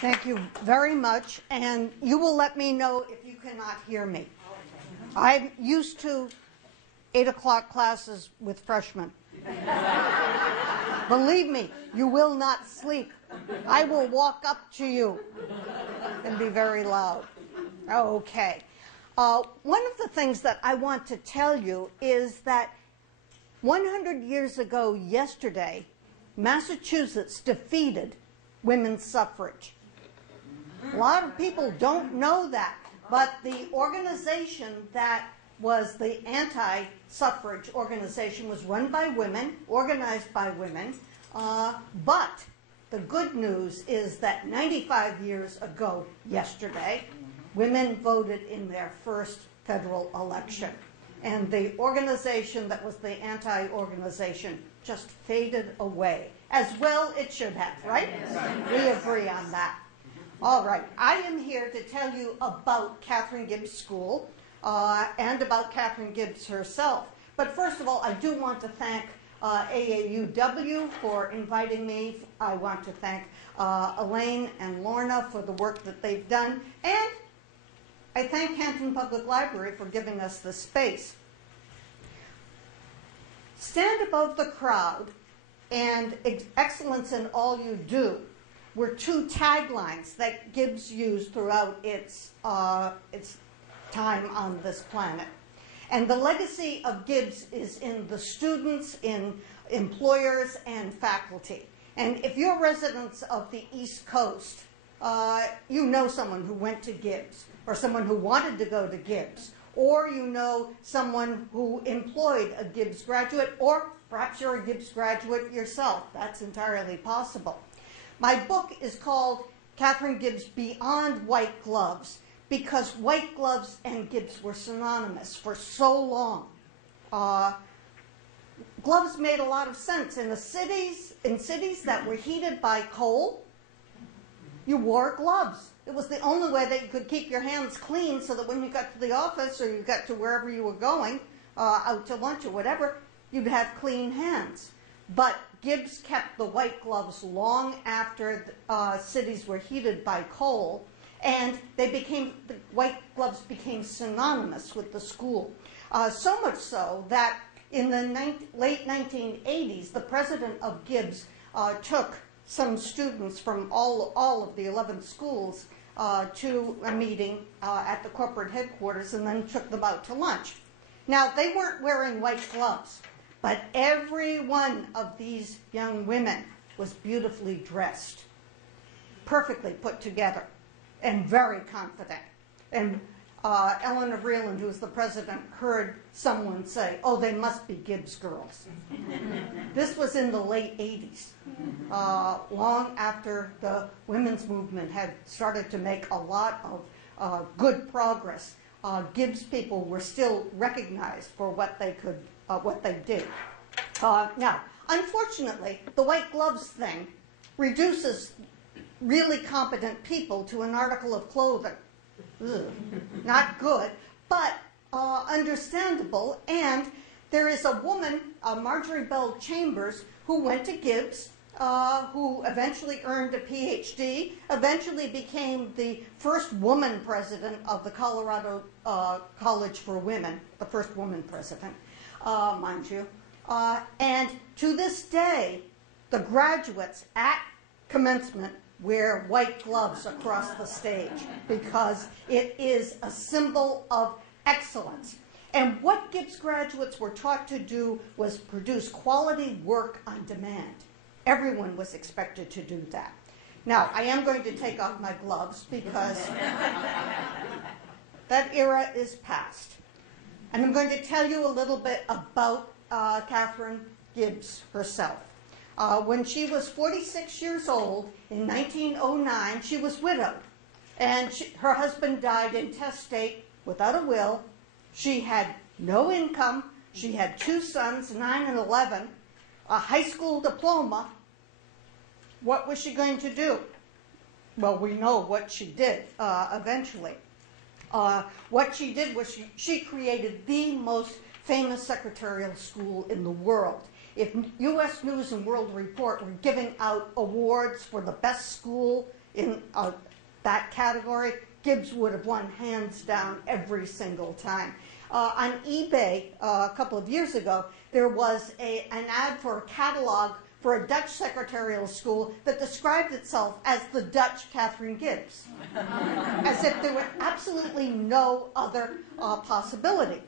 Thank you very much, and you will let me know if you cannot hear me. I'm used to 8 o'clock classes with freshmen. Believe me, you will not sleep. I will walk up to you and be very loud. Okay. One of the things that I want to tell you is that 100 years ago yesterday, Massachusetts defeated women's suffrage. A lot of people don't know that, but the organization that was the anti-suffrage organization was run by women, organized by women, but the good news is that 95 years ago yesterday, women voted in their first federal election. And the organization that was the anti-organization just faded away. As well it should have, right? We agree on that. All right, I am here to tell you about Catherine Gibbs School and about Catherine Gibbs herself. But first of all, I do want to thank AAUW for inviting me. I want to thank Elaine and Lorna for the work that they've done. And I thank Canton Public Library for giving us the space. Stand above the crowd and excellence in all you do were two taglines that Gibbs used throughout its time on this planet. And the legacy of Gibbs is in the students, in employers, and faculty. And if you're residents of the East Coast, you know someone who went to Gibbs, or someone who wanted to go to Gibbs, or you know someone who employed a Gibbs graduate, or perhaps you're a Gibbs graduate yourself. That's entirely possible. My book is called Catherine Gibbs Beyond White Gloves, because white gloves and Gibbs were synonymous for so long. Gloves made a lot of sense. In cities that were heated by coal, you wore gloves. It was the only way that you could keep your hands clean so that when you got to the office or you got to wherever you were going, out to lunch or whatever, you'd have clean hands. But Gibbs kept the white gloves long after cities were heated by coal, and the white gloves became synonymous with the school. So much so that in the late 1980s, the president of Gibbs took some students from all of the 11 schools to a meeting at the corporate headquarters and then took them out to lunch. Now, they weren't wearing white gloves, but every one of these young women was beautifully dressed, perfectly put together, and very confident. And Eleanor Vreeland, who was the president, heard someone say, "Oh, they must be Gibbs girls." This was in the late 80s, long after the women's movement had started to make a lot of good progress. Gibbs people were still recognized for what they did. Now, unfortunately, the white gloves thing reduces really competent people to an article of clothing. Ugh, not good, but understandable. And there is a woman, Marjorie Bell Chambers, who went to Gibbs, who eventually earned a PhD, eventually became the first woman president of the Colorado College for Women, the first woman president, mind you. And to this day, the graduates at commencement wear white gloves across the stage because it is a symbol of excellence. And what Gibbs graduates were taught to do was produce quality work on demand. Everyone was expected to do that. Now, I am going to take off my gloves because that era is past. And I'm going to tell you a little bit about Catherine Gibbs herself. When she was 46 years old in 1909, she was widowed. And her husband died intestate without a will. She had no income. She had 2 sons, 9 and 11, a high school diploma. What was she going to do? Well, we know what she did eventually. What she did was she created the most famous secretarial school in the world. If U.S. News and World Report were giving out awards for the best school in that category, Gibbs would have won hands down every single time. On eBay a couple of years ago, there was an ad for a catalog for a Dutch secretarial school that described itself as the Dutch Catherine Gibbs, as if there were absolutely no other possibility.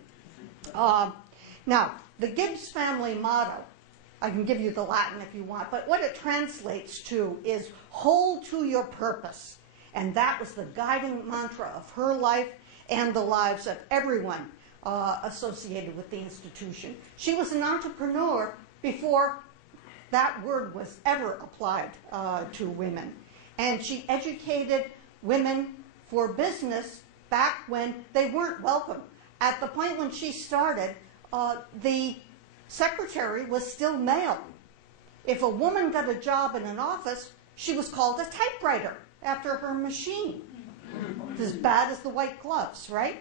Now, the Gibbs family motto, I can give you the Latin if you want, but what it translates to is hold to your purpose. And that was the guiding mantra of her life and the lives of everyone associated with the institution. She was an entrepreneur before that word was ever applied to women. And she educated women for business back when they weren't welcome. At the point when she started, the secretary was still male. If a woman got a job in an office, she was called a typewriter after her machine. As bad as the white gloves, right?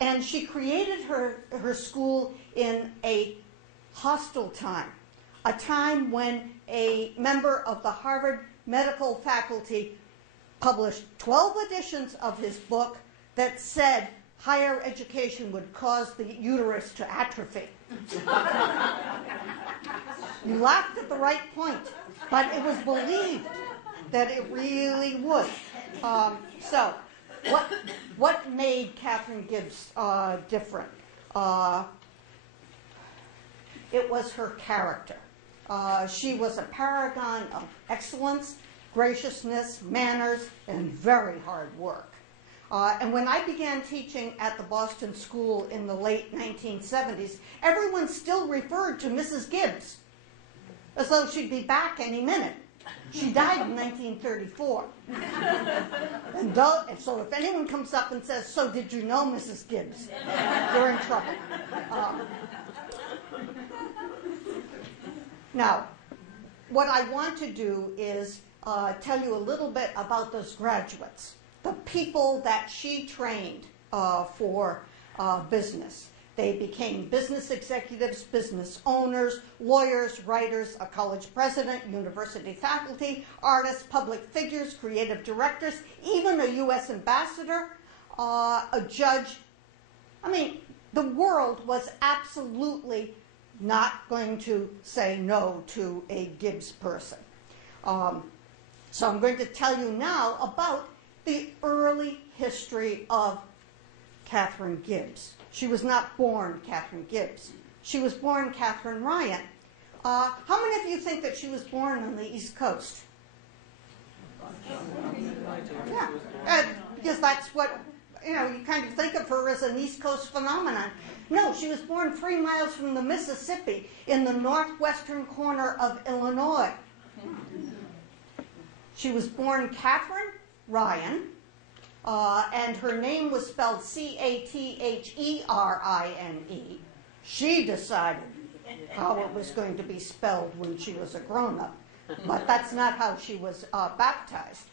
And she created her school in a hostile time, a time when a member of the Harvard medical faculty published 12 editions of his book that said higher education would cause the uterus to atrophy. You laughed at the right point, but it was believed that it really would. So, what made Catherine Gibbs different? It was her character. She was a paragon of excellence, graciousness, manners, and very hard work. And when I began teaching at the Boston School in the late 1970s, everyone still referred to Mrs. Gibbs as though she'd be back any minute. She died in 1934. And so if anyone comes up and says, "So did you know Mrs. Gibbs?" you're in trouble. Now, what I want to do is tell you a little bit about those graduates, the people that she trained for business. They became business executives, business owners, lawyers, writers, a college president, university faculty, artists, public figures, creative directors, even a U.S. ambassador, a judge. I mean, the world was absolutely not going to say no to a Gibbs person. So I'm going to tell you now about the early history of Catherine Gibbs. She was not born Catherine Gibbs. She was born Catherine Ryan. How many of you think that she was born on the East Coast? Yeah, because that's what, you kind of think of her as an East Coast phenomenon. No, she was born 3 miles from the Mississippi in the northwestern corner of Illinois. She was born Catherine Ryan, and her name was spelled Catherine. She decided how it was going to be spelled when she was a grown-up, but that's not how she was baptized.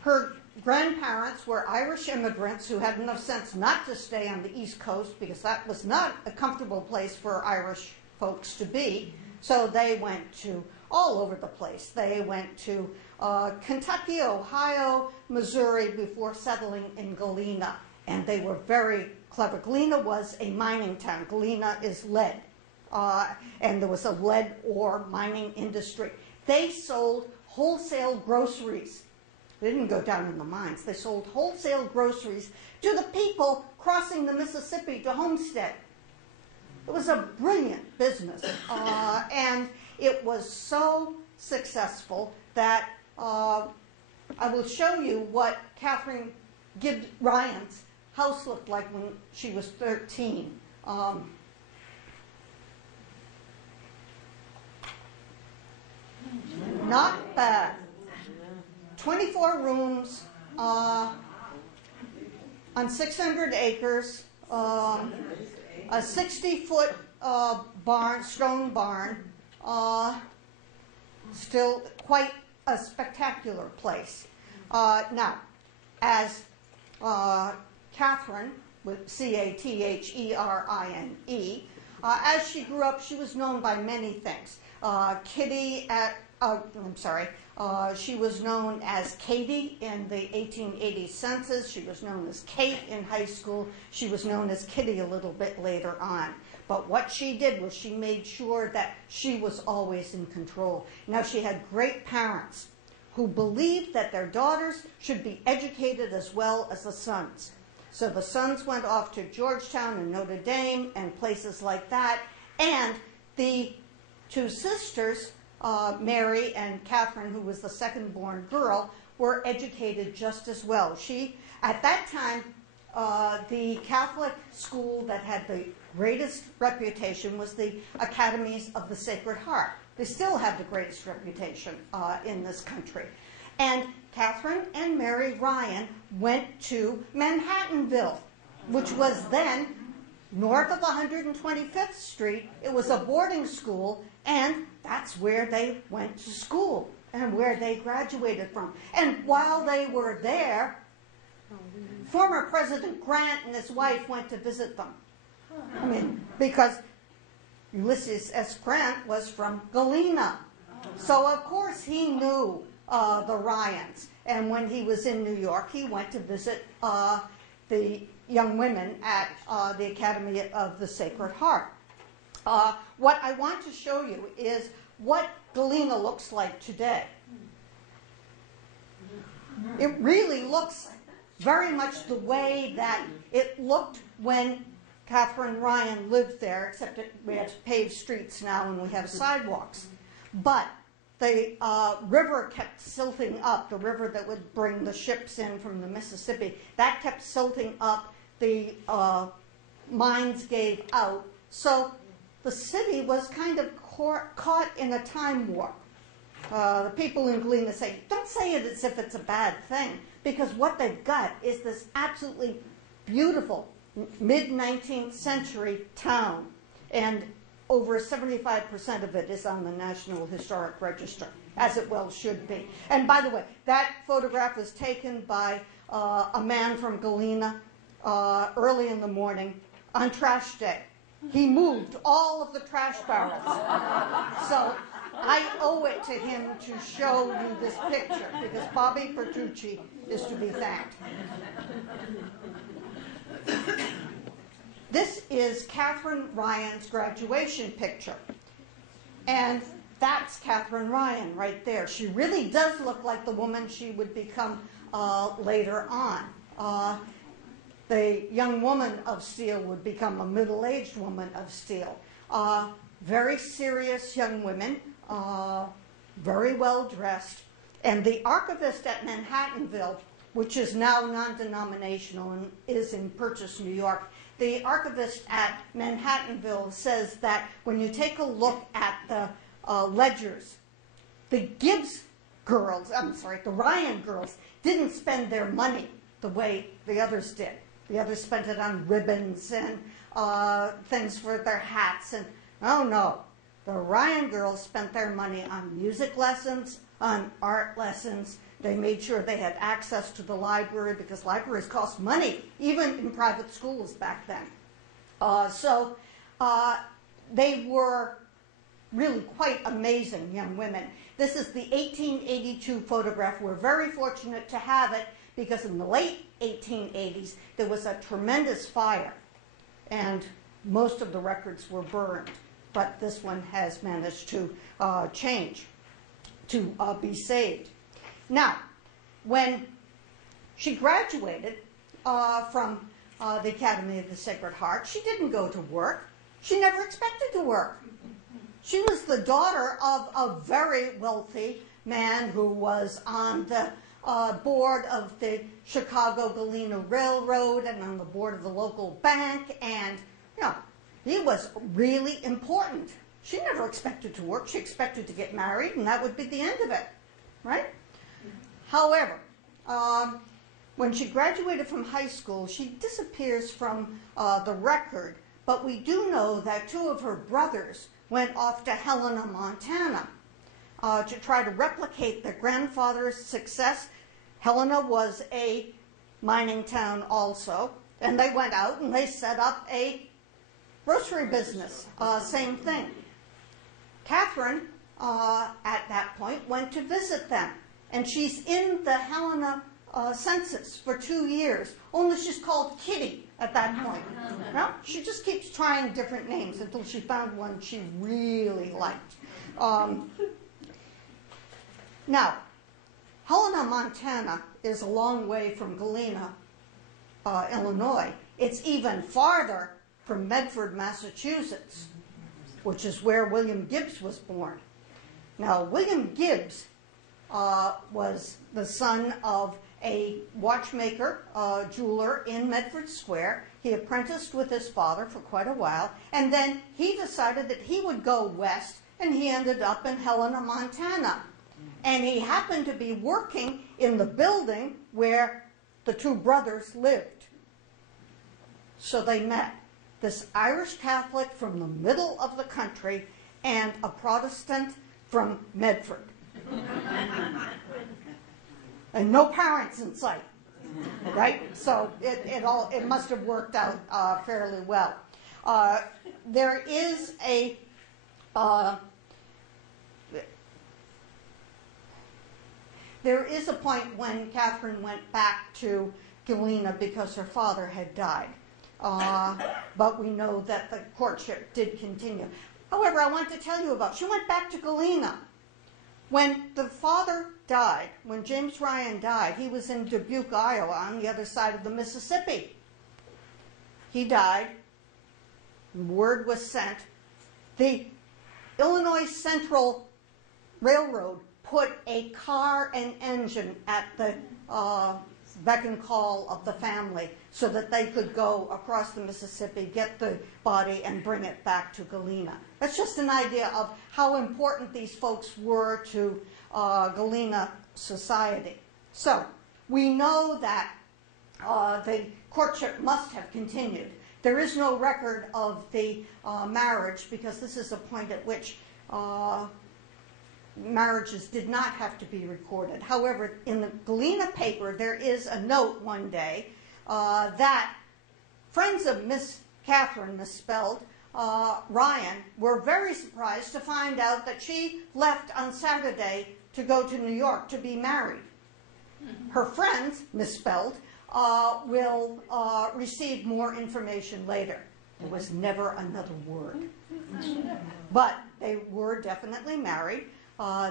Her grandparents were Irish immigrants who had enough sense not to stay on the East Coast because that was not a comfortable place for Irish folks to be, so they went to all over the place. They went to Kentucky, Ohio, Missouri before settling in Galena, and they were very clever. Galena was a mining town. Galena is lead, and there was a lead ore mining industry. They sold wholesale groceries. They didn't go down in the mines. They sold wholesale groceries to the people crossing the Mississippi to homestead. It was a brilliant business, and it was so successful that I will show you what Catherine Gibbs Ryan's house looked like when she was 13. Not bad. 24 rooms on 600 acres, a 60-foot barn, stone barn, still quite a spectacular place. Now, as Catherine, with Catherine, as she grew up, she was known by many things. Kitty at I'm sorry, she was known as Katie in the 1880 census. She was known as Kate in high school. She was known as Kitty a little bit later on. But what she did was she made sure that she was always in control. Now, she had great parents who believed that their daughters should be educated as well as the sons. So the sons went off to Georgetown and Notre Dame and places like that. And the two sisters, Mary and Catherine, who was the second-born girl, were educated just as well. At that time, the Catholic school that had the greatest reputation was the Academies of the Sacred Heart. They still have the greatest reputation in this country. And Catherine and Mary Ryan went to Manhattanville, which was then north of 125th Street. It was a boarding school, and that's where they went to school and where they graduated from. And while they were there, former President Grant and his wife went to visit them. I mean, because Ulysses S. Grant was from Galena. So, of course, he knew the Ryans. And when he was in New York, he went to visit the young women at the Academy of the Sacred Heart. What I want to show you is what Galena looks like today. It really looks very much the way that it looked when Catherine Ryan lived there, except that we have paved streets now and we have sidewalks. But the river kept silting up, the river that would bring the ships in from the Mississippi, that kept silting up, the mines gave out. So the city was kind of caught in a time warp. The people in Galena say, don't say it as if it's a bad thing, because what they've got is this absolutely beautiful mid-19th century town, and over 75% of it is on the National Historic Register, as it well should be. And by the way, that photograph was taken by a man from Galena early in the morning on trash day. He moved all of the trash barrels. So I owe it to him to show you this picture, because Bobby Bertucci is to be thanked. This is Catherine Ryan's graduation picture. And that's Catherine Ryan right there. She really does look like the woman she would become later on. The young woman of steel would become a middle-aged woman of steel. Very serious young women, very well dressed. And the archivist at Manhattanville, which is now non-denominational and is in Purchase, New York, the archivist at Manhattanville says that when you take a look at the ledgers, the Ryan girls didn't spend their money the way the others did. The others spent it on ribbons and things for their hats. And oh no, the Ryan girls spent their money on music lessons, on art lessons. They made sure they had access to the library, because libraries cost money, even in private schools back then. So they were really quite amazing young women. This is the 1882 photograph. We're very fortunate to have it, because in the late 1880s, there was a tremendous fire, and most of the records were burned. But this one has managed to change, to be saved. Now, when she graduated from the Academy of the Sacred Heart, she didn't go to work. She never expected to work. She was the daughter of a very wealthy man who was on the board of the Chicago-Galena Railroad and on the board of the local bank, and he was really important. She never expected to work. She expected to get married, and that would be the end of it, right? However, when she graduated from high school, she disappears from the record, but we do know that two of her brothers went off to Helena, Montana, to try to replicate their grandfather's success. Helena was a mining town also, and they went out and they set up a grocery business, same thing. Catherine at that point, went to visit them. And she's in the Helena census for 2 years, only she's called Kitty at that point. No, she just keeps trying different names until she found one she really liked. Now, Helena, Montana is a long way from Galena, Illinois. It's even farther from Medford, Massachusetts, which is where William Gibbs was born. Now, William Gibbs was the son of a watchmaker, jeweler in Medford Square. He apprenticed with his father for quite a while, and then he decided that he would go west, and he ended up in Helena, Montana. And he happened to be working in the building where the two brothers lived. So they met. This Irish Catholic from the middle of the country and a Protestant from Medford. And no parents in sight, right? So it must have worked out fairly well. There is a point when Catherine went back to Galena because her father had died. But we know that the courtship did continue. However, I want to tell you she went back to Galena. When the father died, when James Ryan died, he was in Dubuque, Iowa, on the other side of the Mississippi. He died. Word was sent. The Illinois Central Railroad put a car and engine at the beck and call of the family so that they could go across the Mississippi, get the body, and bring it back to Galena. That's just an idea of how important these folks were to Galena society. So we know that the courtship must have continued. There is no record of the marriage because this is a point at which marriages did not have to be recorded. However, in the Galena paper, there is a note one day that friends of Miss Catherine, misspelled, Ryan, were very surprised to find out that she left on Saturday to go to New York to be married. Her friends, misspelled, will receive more information later. There was never another word. But they were definitely married.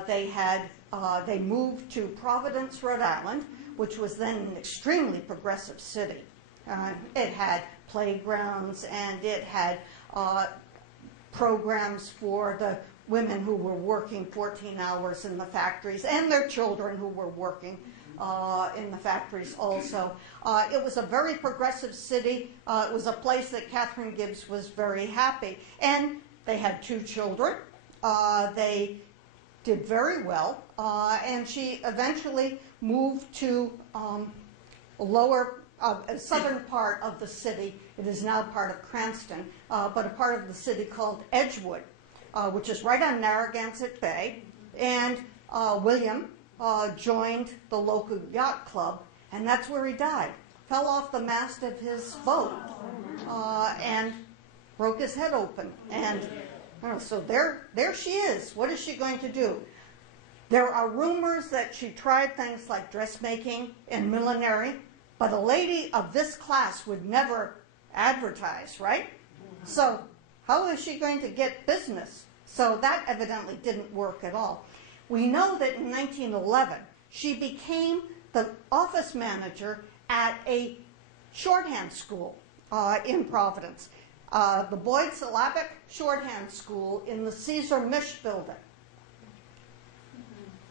They moved to Providence, Rhode Island, which was then an extremely progressive city. It had playgrounds and it had programs for the women who were working 14 hours in the factories and their children who were working in the factories also. It was a very progressive city. It was a place that Catherine Gibbs was very happy. And they had 2 children. They did very well, and she eventually moved to southern part of the city. It is now part of Cranston, but a part of the city called Edgewood, which is right on Narragansett Bay. And William joined the local yacht club, and that's where he died. Fell off the mast of his boat and broke his head open. And so there she is. What is she going to do? There are rumors that she tried things like dressmaking and millinery, but a lady of this class would never advertise, right? So how is she going to get business? So that evidently didn't work at all. We know that in 1911, she became the office manager at a shorthand school in Providence. The Boyd Syllabic Shorthand School in the Caesar Mish building,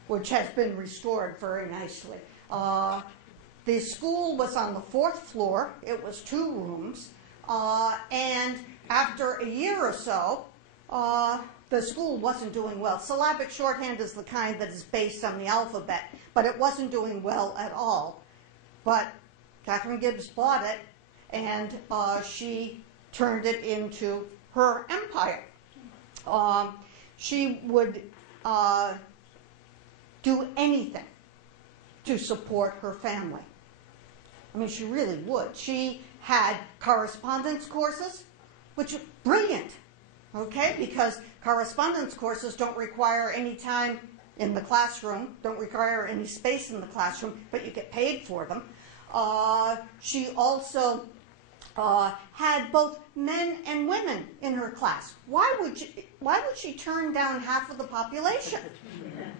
which has been restored very nicely. The school was on the 4th floor. It was 2 rooms. And after a year or so, the school wasn't doing well. Syllabic shorthand is the kind that is based on the alphabet, but it wasn't doing well at all. But Catherine Gibbs bought it, and she turned it into her empire. She would do anything to support her family. I mean, she really would. She had correspondence courses, which are brilliant, okay? Because correspondence courses don't require any time in the classroom, don't require any space in the classroom, but you get paid for them. She also had both men and women in her class. Why would she turn down half of the population?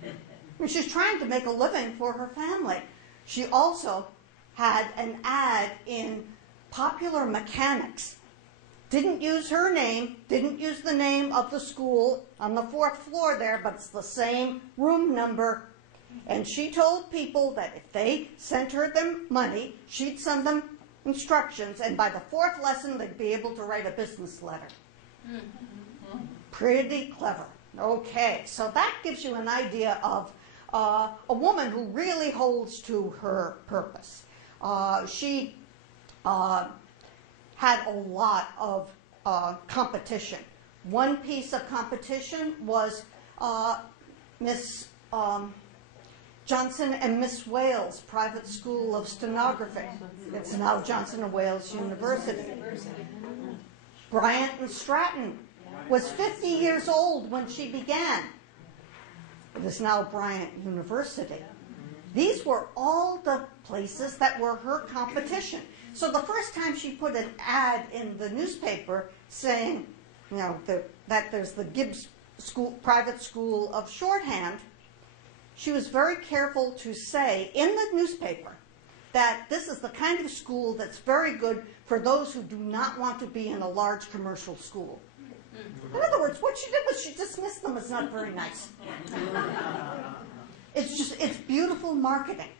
I mean, she's trying to make a living for her family. She also had an ad in Popular Mechanics. Didn't use her name, didn't use the name of the school on the 4th floor there, but it's the same room number. And she told people that if they sent her them money, she'd send them instructions, and by the 4th lesson, they'd be able to write a business letter. Pretty clever. Okay, so that gives you an idea of a woman who really holds to her purpose. She had a lot of competition. One piece of competition was Miss Johnson and Miss Wales Private School of Stenography. It's now Johnson & Wales University. Bryant and Stratton was 50 years old when she began. It is now Bryant University. These were all the places that were her competition. So the first time she put an ad in the newspaper saying, you know, that there's the Gibbs School, Private School of Shorthand, she was very careful to say in the newspaper that this is the kind of school that's very good for those who do not want to be in a large commercial school. In other words, what she did was she dismissed them as not very nice. It's beautiful marketing.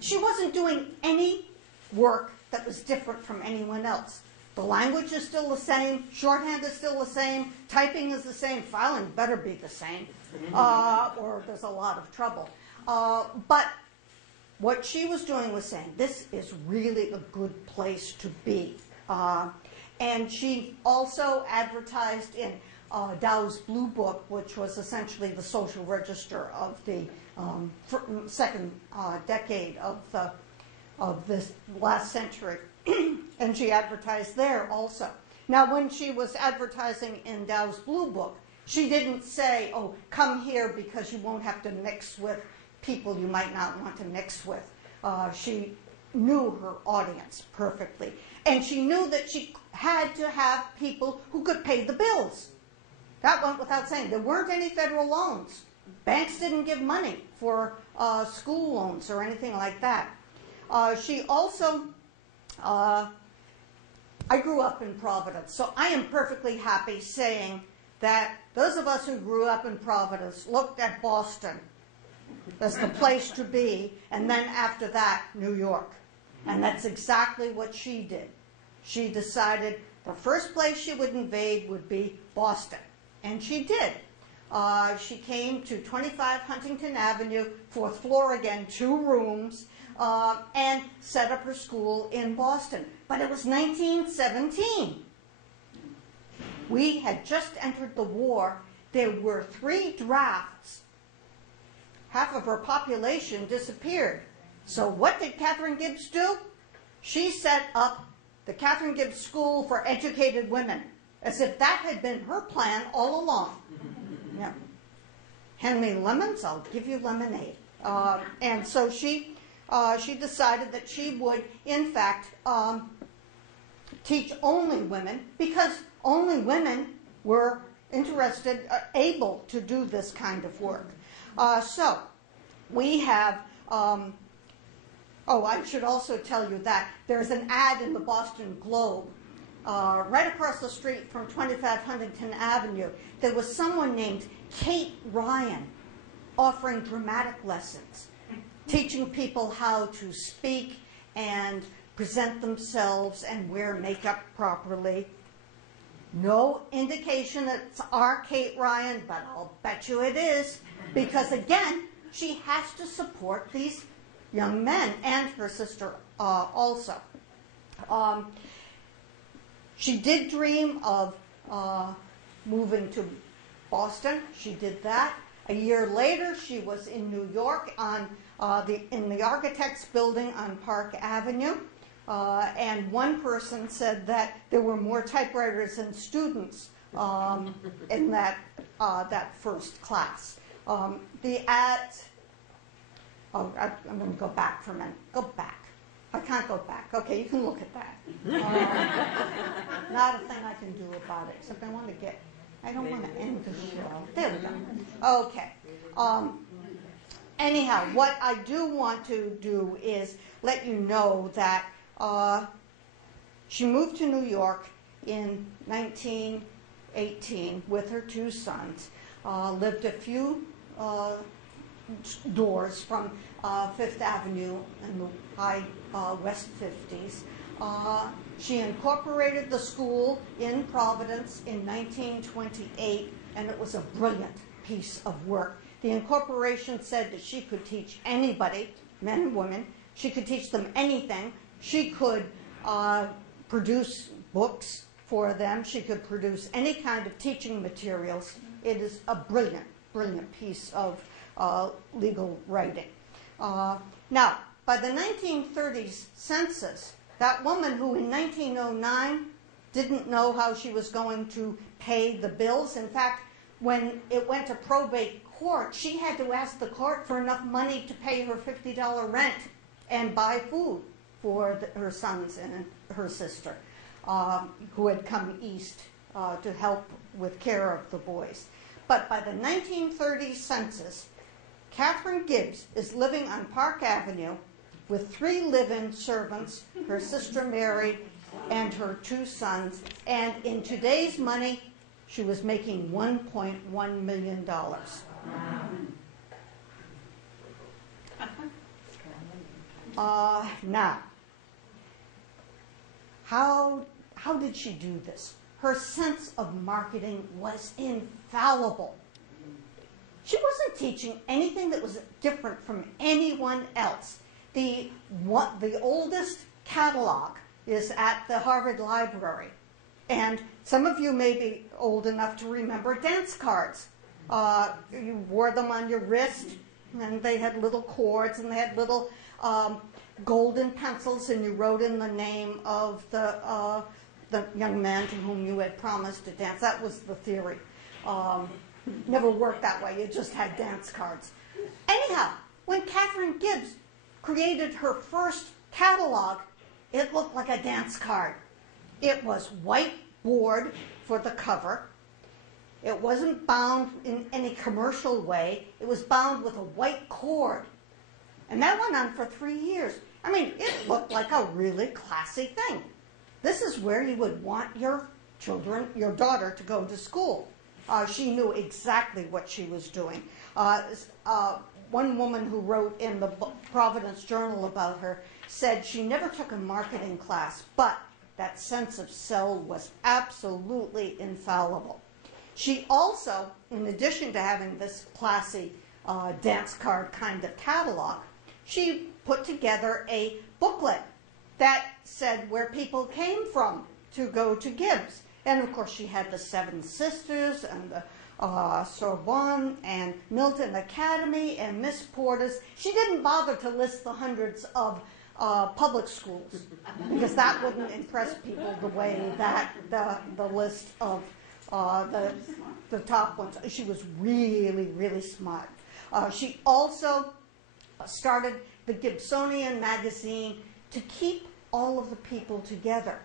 She wasn't doing any work that was different from anyone else. The language is still the same, shorthand is still the same, typing is the same, filing better be the same, or there's a lot of trouble. But what she was doing was saying, this is really a good place to be. And she also advertised in Dow's Blue Book, which was essentially the social register of the second decade of this last century. And she advertised there also. Now, when she was advertising in Dow's Blue Book, she didn't say, oh, come here because you won't have to mix with people you might not want to mix with. She knew her audience perfectly. And she knew that she had to have people who could pay the bills. That went without saying. There weren't any federal loans. Banks didn't give money for school loans or anything like that. She also, I grew up in Providence, so I am perfectly happy saying that those of us who grew up in Providence looked at Boston as the place to be, and then after that, New York. And that's exactly what she did. She decided the first place she would invade would be Boston, and she did. She came to 25 Huntington Avenue, 4th floor again, 2 rooms, and set up her school in Boston. But it was 1917. We had just entered the war. There were 3 drafts. Half of her population disappeared. So what did Catherine Gibbs do? She set up the Catherine Gibbs School for Educated Women, as if that had been her plan all along. Yeah. Hand me lemons, I'll give you lemonade. And so she decided that she would, in fact, teach only women, because only women were interested, able to do this kind of work. So we have, I should also tell you that there's an ad in the Boston Globe right across the street from 25 Huntington Avenue. There was someone named Kate Ryan offering dramatic lessons, teaching people how to speak and present themselves and wear makeup properly. No indication it's our Kate Ryan, but I'll bet you it is, because again, she has to support these young men and her sister also. She did dream of moving to Boston. She did that. A year later, she was in New York in the Architects Building on Park Avenue. And one person said that there were more typewriters than students in that first class. I'm going to go back for a minute. Go back. I can't go back. Okay, you can look at that. Not a thing I can do about it, except I don't want to end the show. There we go. Okay. Anyhow, what I do want to do is let you know that she moved to New York in 1918 with her two sons, lived a few doors from Fifth Avenue in the high West 50s. She incorporated the school in Providence in 1928, and it was a brilliant piece of work. The incorporation said that she could teach anybody, men and women. She could teach them anything. She could produce books for them. She could produce any kind of teaching materials. It is a brilliant, brilliant piece of legal writing. Now, by the 1930s census, that woman who in 1909 didn't know how she was going to pay the bills, in fact, when it went to probate court, she had to ask the court for enough money to pay her $50 rent and buy food for her sons and her sister, who had come east to help with care of the boys. But by the 1930 census, Catherine Gibbs is living on Park Avenue with 3 live-in servants, her sister Mary, and her 2 sons. And in today's money, she was making $1.1 million. Now, how did she do this? Her sense of marketing was infallible. She wasn't teaching anything that was different from anyone else. The oldest catalog is at the Harvard Library. And some of you may be old enough to remember dance cards. You wore them on your wrist, and they had little cords, and they had little golden pencils, and you wrote in the name of the young man to whom you had promised to dance. That was the theory. Never worked that way. You just had dance cards. Anyhow, when Catherine Gibbs created her first catalog, it looked like a dance card. It was white board for the cover. It wasn't bound in any commercial way. It was bound with a white cord. And that went on for 3 years. I mean, it looked like a really classy thing. This is where you would want your children, your daughter, to go to school. She knew exactly what she was doing. One woman who wrote in the Providence Journal about her said she never took a marketing class, but that sense of sell was absolutely infallible. She also, in addition to having this classy dance card kind of catalog, she put together a booklet that said where people came from to go to Gibbs. And of course she had the Seven Sisters and the Sorbonne and Milton Academy and Miss Porter's. She didn't bother to list the hundreds of public schools because that wouldn't impress people the way that the list of the top ones. She was really, really smart. She also started the Gibsonian magazine to keep all of the people together.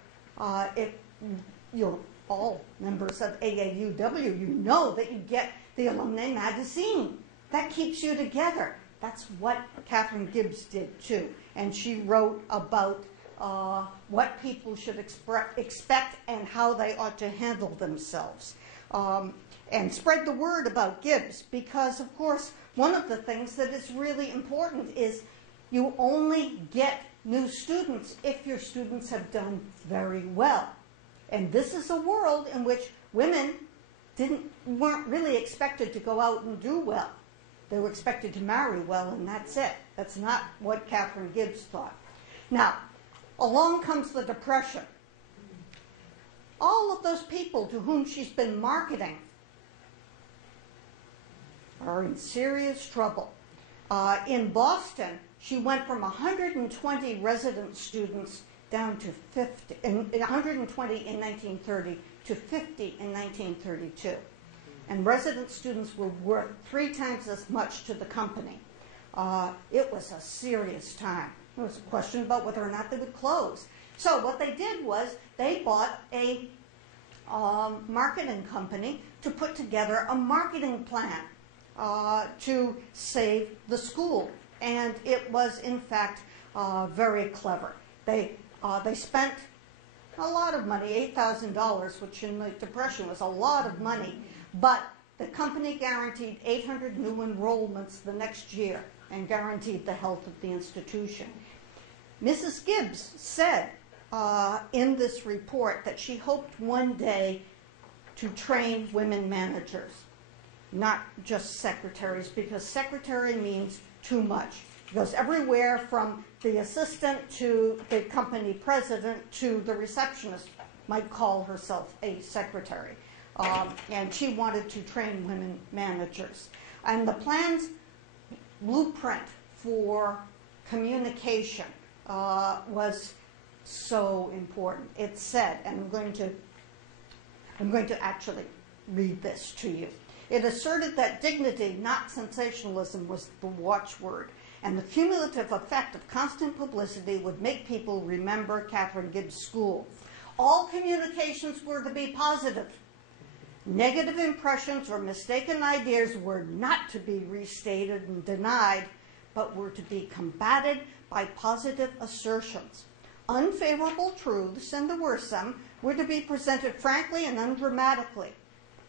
You're all members of AAUW, you know that you get the alumni magazine. That keeps you together. That's what Catherine Gibbs did too. And she wrote about what people should expect and how they ought to handle themselves. And spread the word about Gibbs, because of course one of the things that is really important is you only get new students if your students have done very well. And this is a world in which women weren't really expected to go out and do well. They were expected to marry well, and that's it. That's not what Catherine Gibbs thought. Now, along comes the Depression. All of those people to whom she's been marketing are in serious trouble. In Boston, she went from 120 resident students down to 50, 120 in 1930, to 50 in 1932. And resident students were worth 3 times as much to the company. It was a serious time. There was a question about whether or not they would close. So what they did was they bought a marketing company to put together a marketing plan to save the school. And it was, in fact, very clever. They spent a lot of money, $8,000, which in the Depression was a lot of money, but the company guaranteed 800 new enrollments the next year and guaranteed the health of the institution. Mrs. Gibbs said in this report that she hoped one day to train women managers, not just secretaries, because secretary means too much. It goes everywhere from the assistant to the company president to the receptionist might call herself a secretary. And she wanted to train women managers. And the plan's blueprint for communication was so important. It said, and I'm going to actually read this to you. It asserted that dignity, not sensationalism, was the watchword, and the cumulative effect of constant publicity would make people remember Catherine Gibbs School. All communications were to be positive. Negative impressions or mistaken ideas were not to be restated and denied, but were to be combated by positive assertions. Unfavorable truths, and there were some, were to be presented frankly and undramatically,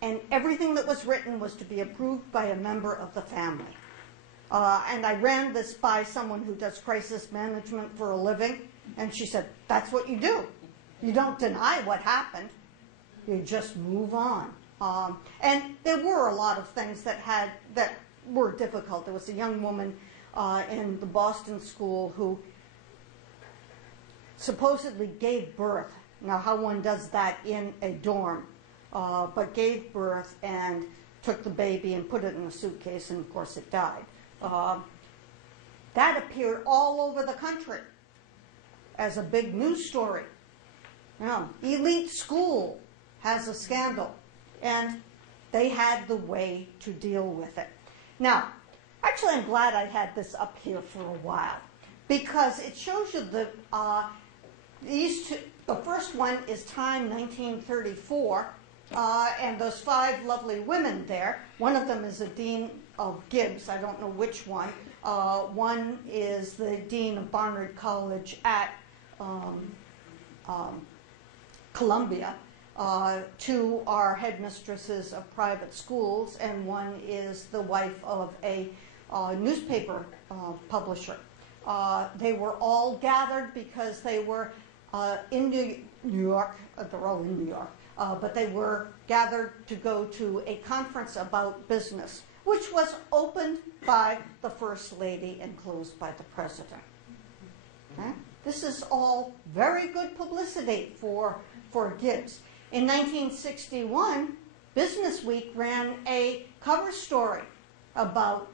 and everything that was written was to be approved by a member of the family. And I ran this by someone who does crisis management for a living, and she said, that's what you do. You don't deny what happened. You just move on. And there were a lot of things that were difficult. There was a young woman in the Boston school who supposedly gave birth. Now, how one does that in a dorm, but gave birth and took the baby and put it in a suitcase, and of course it died. That appeared all over the country as a big news story. Now, elite school has a scandal, and they had the way to deal with it. Now, actually, I'm glad I had this up here for a while, because it shows you these two. The first one is time 1934, and those 5 lovely women there. One of them is a dean of Gibbs. I don't know which one. One is the dean of Barnard College at Columbia. 2 are headmistresses of private schools, and 1 is the wife of a newspaper publisher. They were all gathered because they were in New York. They're all in New York, but they were gathered to go to a conference about business, which was opened by the First Lady and closed by the President. Okay? This is all very good publicity for Gibbs. In 1961, Business Week ran a cover story about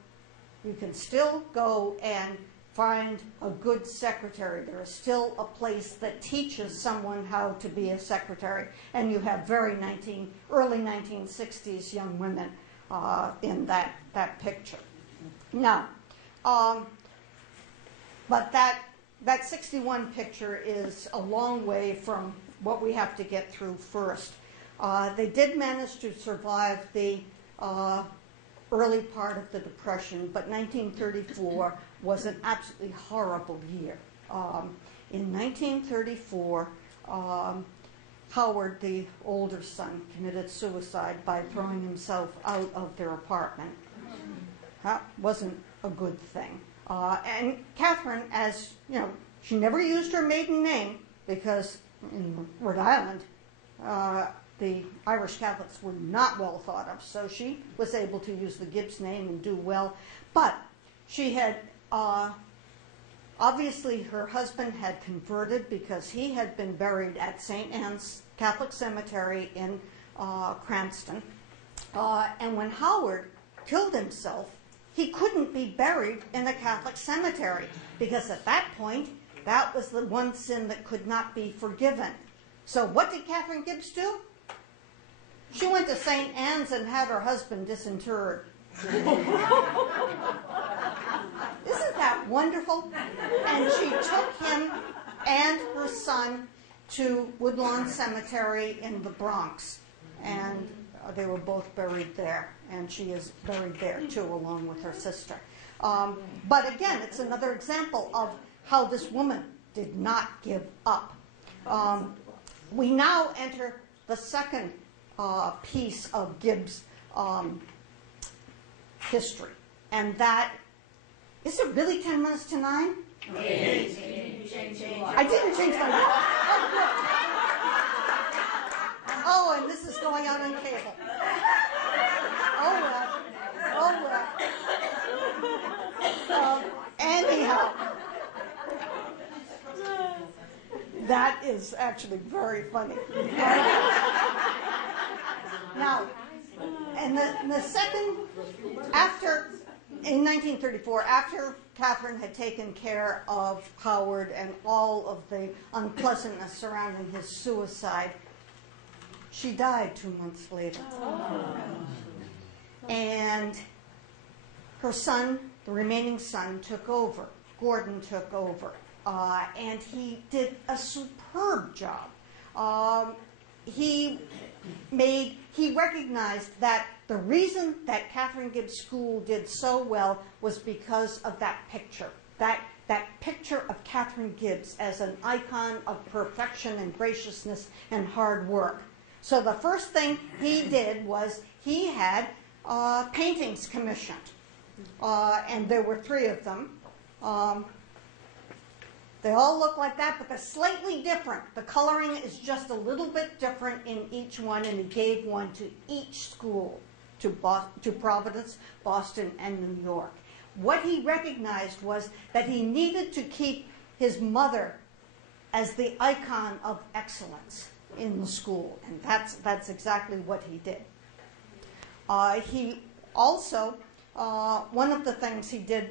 you can still go and find a good secretary. There is still a place that teaches someone how to be a secretary. And you have very early 1960s young women in that picture. Now, but that 61 picture is a long way from what we have to get through first. They did manage to survive the early part of the Depression, but 1934 was an absolutely horrible year. In 1934, Howard, the older son, committed suicide by throwing himself out of their apartment. That wasn't a good thing. And Catherine, as you know, she never used her maiden name because in Rhode Island, the Irish Catholics were not well thought of, so she was able to use the Gibbs name and do well. But she had, obviously her husband had converted because he had been buried at St. Anne's Catholic Cemetery in Cranston. And when Howard killed himself, he couldn't be buried in a Catholic cemetery because at that point, that was the one sin that could not be forgiven. So what did Catherine Gibbs do? She went to St. Anne's and had her husband disinterred. Isn't that wonderful? And she took him and her son to Woodlawn Cemetery in the Bronx. And they were both buried there. And she is buried there, too, along with her sister. But again, it's another example of how this woman did not give up. We now enter the second piece of Gibbs' history. And that, is it really 10 minutes to 9? I didn't change my mind. Oh, and this is going on cable. Oh, well. Anyhow, that is actually very funny. Now, and the second, in 1934, after Catherine had taken care of Howard and all of the unpleasantness surrounding his suicide, she died 2 months later. And her son, the remaining son, took over. Gordon took over. And he did a superb job. He recognized that the reason that Catherine Gibbs School did so well was because of that picture. That picture of Catherine Gibbs as an icon of perfection and graciousness and hard work. So the first thing he did was he had paintings commissioned. And there were 3 of them. They all look like that, but they're slightly different. The coloring is just a little bit different in each one, and he gave one to each school, to Providence, Boston, and New York. What he recognized was that he needed to keep his mother as the icon of excellence in the school, and that's exactly what he did. He also, one of the things he did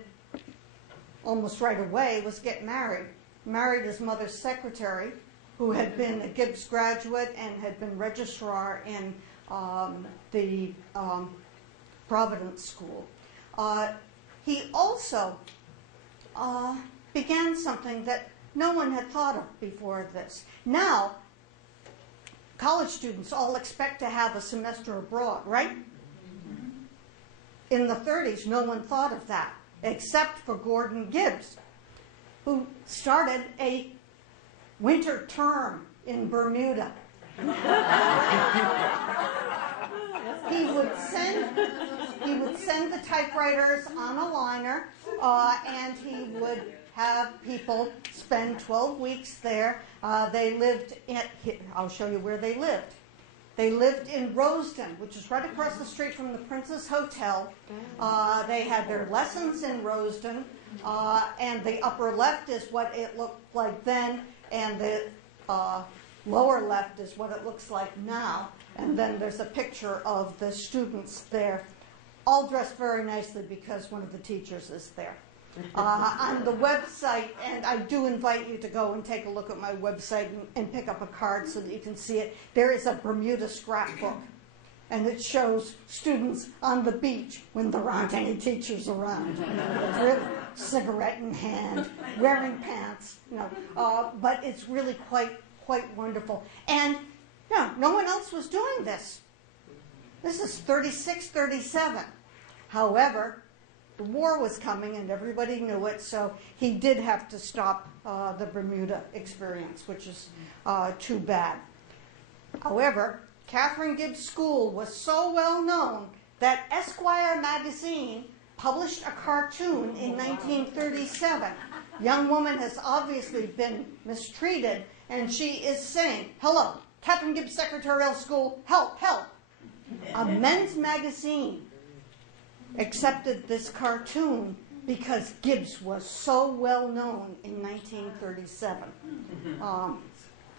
almost right away was get married. Married his mother's secretary, who had been a Gibbs graduate and had been registrar in the Providence School. He also began something that no one had thought of before this. Now, college students all expect to have a semester abroad, right? In the 30s, no one thought of that, except for Gordon Gibbs, who started a winter term in Bermuda. He would send the typewriters on a liner, and he would have people spend 12 weeks there. They lived I'll show you where they lived. They lived in Rosedon, which is right across the street from the Princess Hotel. They had their lessons in Rosedon, and the upper left is what it looked like then, and the lower left is what it looks like now. And then there's a picture of the students there, all dressed very nicely because one of the teachers is there. On the website, and I do invite you to go and take a look at my website and pick up a card so that you can see it. There is a Bermuda scrapbook, and it shows students on the beach when there aren't any teachers around. It's really cigarette in hand, wearing pants, but it's really quite wonderful. And no one else was doing this. This is 36, 37. However, the war was coming and everybody knew it, so he did have to stop the Bermuda experience, which is too bad. However, Catherine Gibbs School was so well known that Esquire magazine published a cartoon in 1937. Young woman has obviously been mistreated, and she is saying, "Hello, Catherine Gibbs Secretarial School, help, help." A men's magazine accepted this cartoon because Gibbs was so well known in 1937.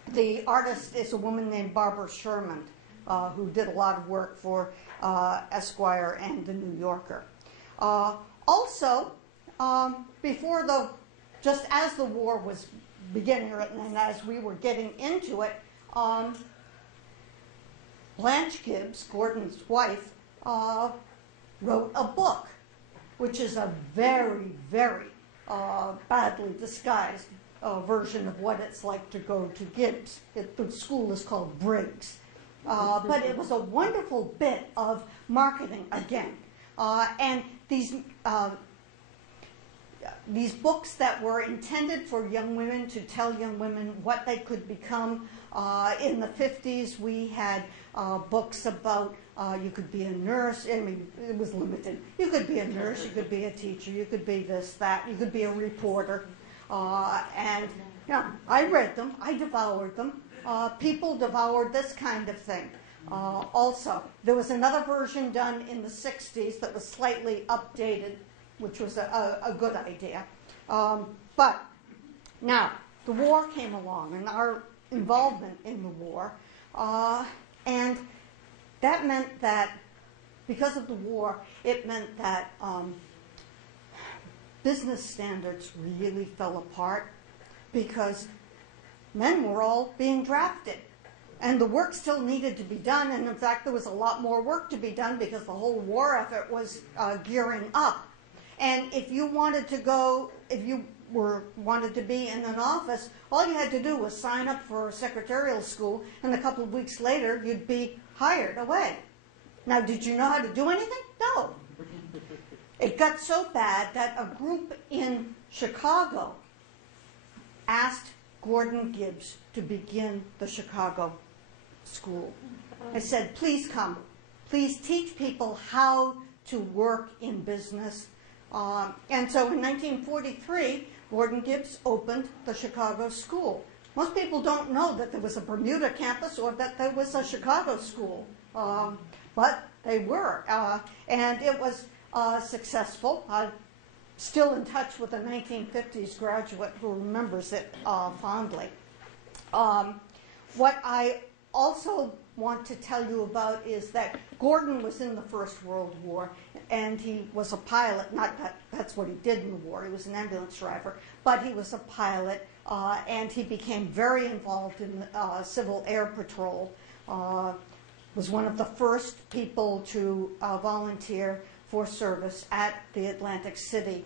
The artist is a woman named Barbara Sherman, who did a lot of work for Esquire and the New Yorker. Also, just as the war was beginning and as we were getting into it, Blanche Gibbs, Gordon's wife, wrote a book, which is a very, very badly disguised version of what it's like to go to Gibbs. The school is called Briggs. But it was a wonderful bit of marketing again. And these books that were intended for young women to tell young women what they could become. In the 50s, we had books about you could be a nurse. I mean, it was limited. You could be a nurse, you could be a teacher, you could be this, that, you could be a reporter. And you know, I read them, I devoured them. People devoured this kind of thing. Also, there was another version done in the 60s that was slightly updated, which was a good idea. But now, the war came along, and our involvement in the war, and that meant that, because of the war, it meant that business standards really fell apart because men were all being drafted. And the work still needed to be done, and in fact there was a lot more work to be done because the whole war effort was gearing up. And if you wanted to go, if you wanted to be in an office, all you had to do was sign up for secretarial school, and a couple of weeks later you'd be hired away. Now, did you know how to do anything? No. It got so bad that a group in Chicago asked Gordon Gibbs to begin the Chicago school. I said, please come. Please teach people how to work in business. And so in 1943, Gordon Gibbs opened the Chicago school. Most people don't know that there was a Bermuda campus or that there was a Chicago school, but they were. And it was successful. I'm still in touch with a 1950s graduate who remembers it fondly. What I also want to tell you about is that Gordon was in the First World War, and he was a pilot. Not that that's what he did in the war. He was an ambulance driver, but he was a pilot, and he became very involved in the Civil Air Patrol. Was one of the first people to volunteer for service at the Atlantic City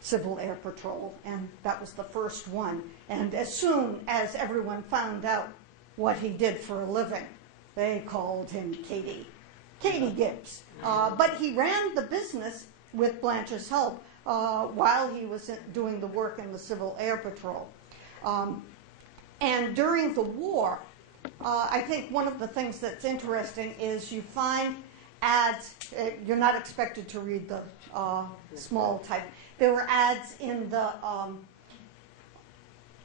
Civil Air Patrol, and that was the first one. And as soon as everyone found out what he did for a living, they called him Katie Gibbs. But he ran the business with Blanche's help while he was doing the work in the Civil Air Patrol. And during the war, I think one of the things that's interesting is you find ads. You're not expected to read the small type. There were ads in the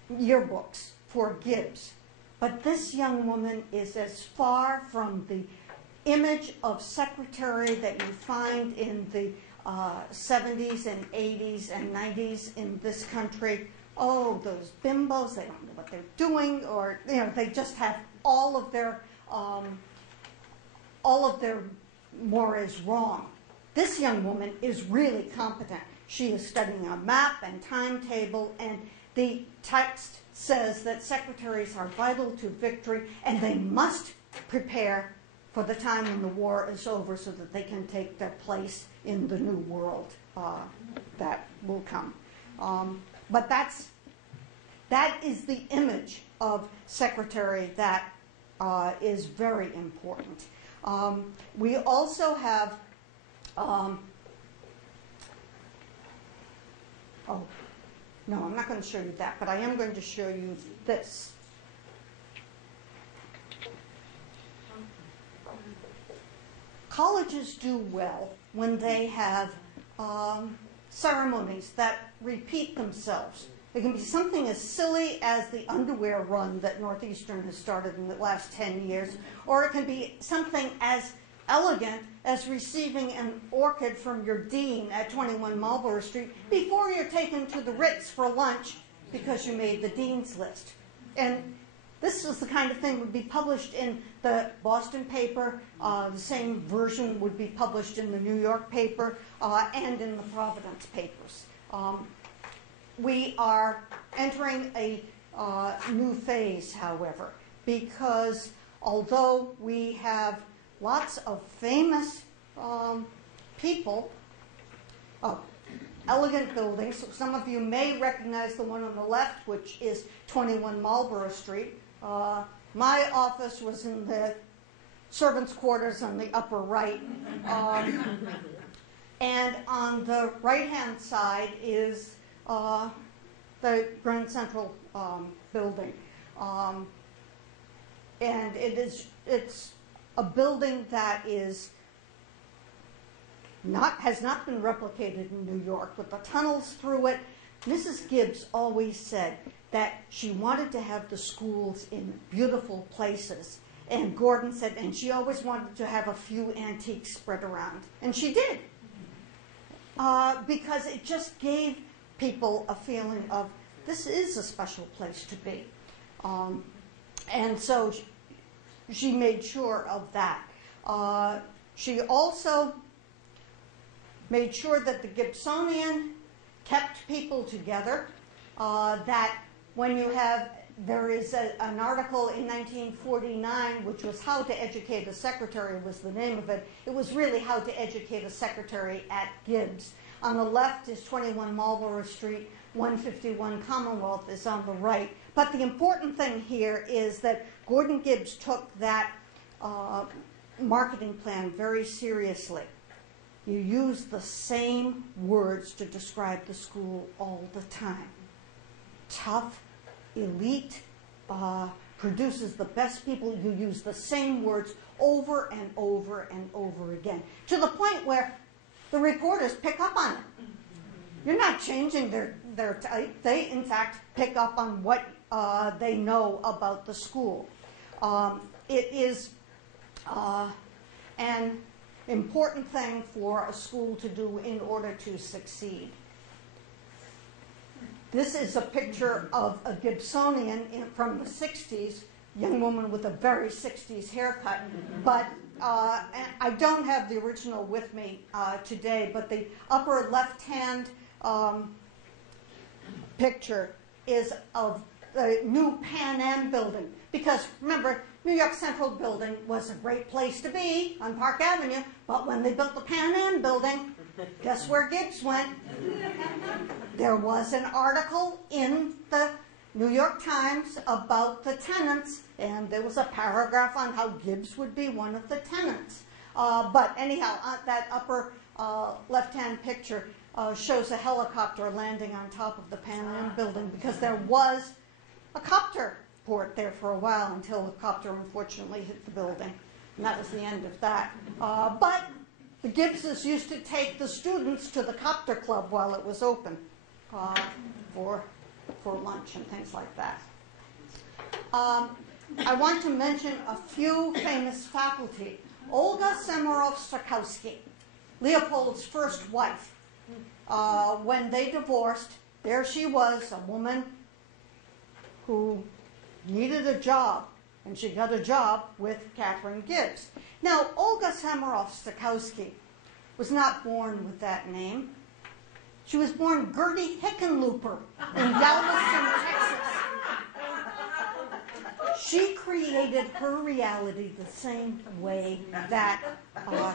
yearbooks for Gibbs. But this young woman is as far from the image of secretary that you find in the 70s and 80s and 90s in this country. Oh, those bimbos, they don't know what they're doing, or you know, they just have all of their mores wrong. This young woman is really competent. She is studying a map and timetable, and the text says that secretaries are vital to victory, and they must prepare for the time when the war is over so that they can take their place in the new world that will come. But that is the image of secretary that is very important. We also have, no, I'm not going to show you that, but I am going to show you this. Colleges do well when they have ceremonies that repeat themselves. It can be something as silly as the underwear run that Northeastern has started in the last 10 years, or it can be something as elegant as receiving an orchid from your dean at 21 Marlborough Street before you're taken to the Ritz for lunch because you made the dean's list. And this is the kind of thing that would be published in the Boston paper. The same version would be published in the New York paper and in the Providence papers. We are entering a new phase, however, because although we have lots of famous people, elegant buildings. Some of you may recognize the one on the left, which is 21 Marlborough Street. My office was in the servants' quarters on the upper right. And on the right-hand side is the Grand Central building. And it's a building that has not been replicated in New York, with the tunnels through it. Mrs. Gibbs always said that she wanted to have the schools in beautiful places. And Gordon said, and she always wanted to have a few antiques spread around. And she did. Because it just gave people a feeling of, this is a special place to be. And so she made sure of that. She also made sure that the Gibsonian kept people together, that when you have, there is an article in 1949, which was How to Educate a Secretary was the name of it. It was really How to Educate a Secretary at Gibbs. On the left is 21 Marlborough Street, 151 Commonwealth is on the right. But the important thing here is that Gordon Gibbs took that marketing plan very seriously. You use the same words to describe the school all the time. Tough, elite, produces the best people. You use the same words over and over and over again, to the point where the reporters pick up on it. You're not changing their type. They, in fact, pick up on what they know about the school. It is an important thing for a school to do in order to succeed. This is a picture of a Gibsonian from the 60s, young woman with a very 60s haircut. But I don't have the original with me today, but the upper left-hand picture is of the new Pan Am building. Because remember, New York Central building was a great place to be on Park Avenue, but when they built the Pan Am building, guess where Gibbs went? There was an article in the New York Times about the tenants, and there was a paragraph on how Gibbs would be one of the tenants. But anyhow, that upper left-hand picture shows a helicopter landing on top of the Pan Am building, because there was a copter port there for a while until the copter unfortunately hit the building. And that was the end of that. But the Gibbses used to take the students to the copter club while it was open for lunch and things like that. I want to mention a few famous faculty. Olga Semmerov-Strakowski, Leopold's first wife. When they divorced, there she was, a woman who needed a job, and she got a job with Catherine Gibbs. Now, Olga Semmerov-Strakowski was not born with that name. She was born Gertie Hickenlooper in Galveston, Texas. She created her reality the same way that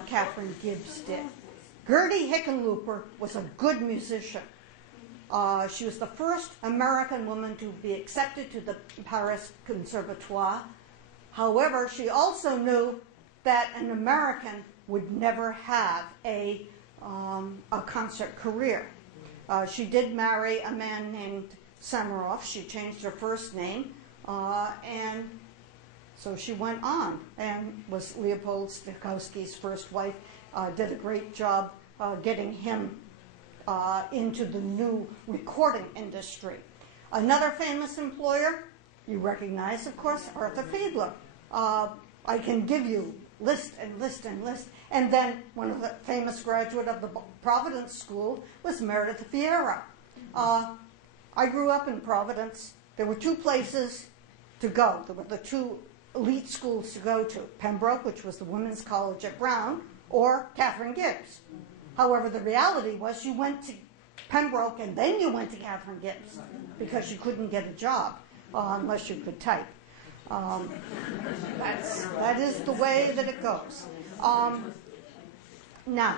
Catherine Gibbs did. Gertie Hickenlooper was a good musician. She was the first American woman to be accepted to the Paris Conservatoire. However, she also knew that an American would never have a concert career. She did marry a man named Semmerov. She changed her first name, and so she went on and was Leopold Strakowski's first wife. Did a great job getting him into the new recording industry. Another famous employer, you recognize, of course, Arthur Fiedler. I can give you list and list and list. And then one of the famous graduate of the Providence School was Meredith Vieira. I grew up in Providence. There were two places to go. There were the two elite schools to go to, Pembroke, which was the women's college at Brown, or Catherine Gibbs. However, the reality was you went to Pembroke and then you went to Catherine Gibbs because you couldn't get a job unless you could type. That is the way that it goes. Now,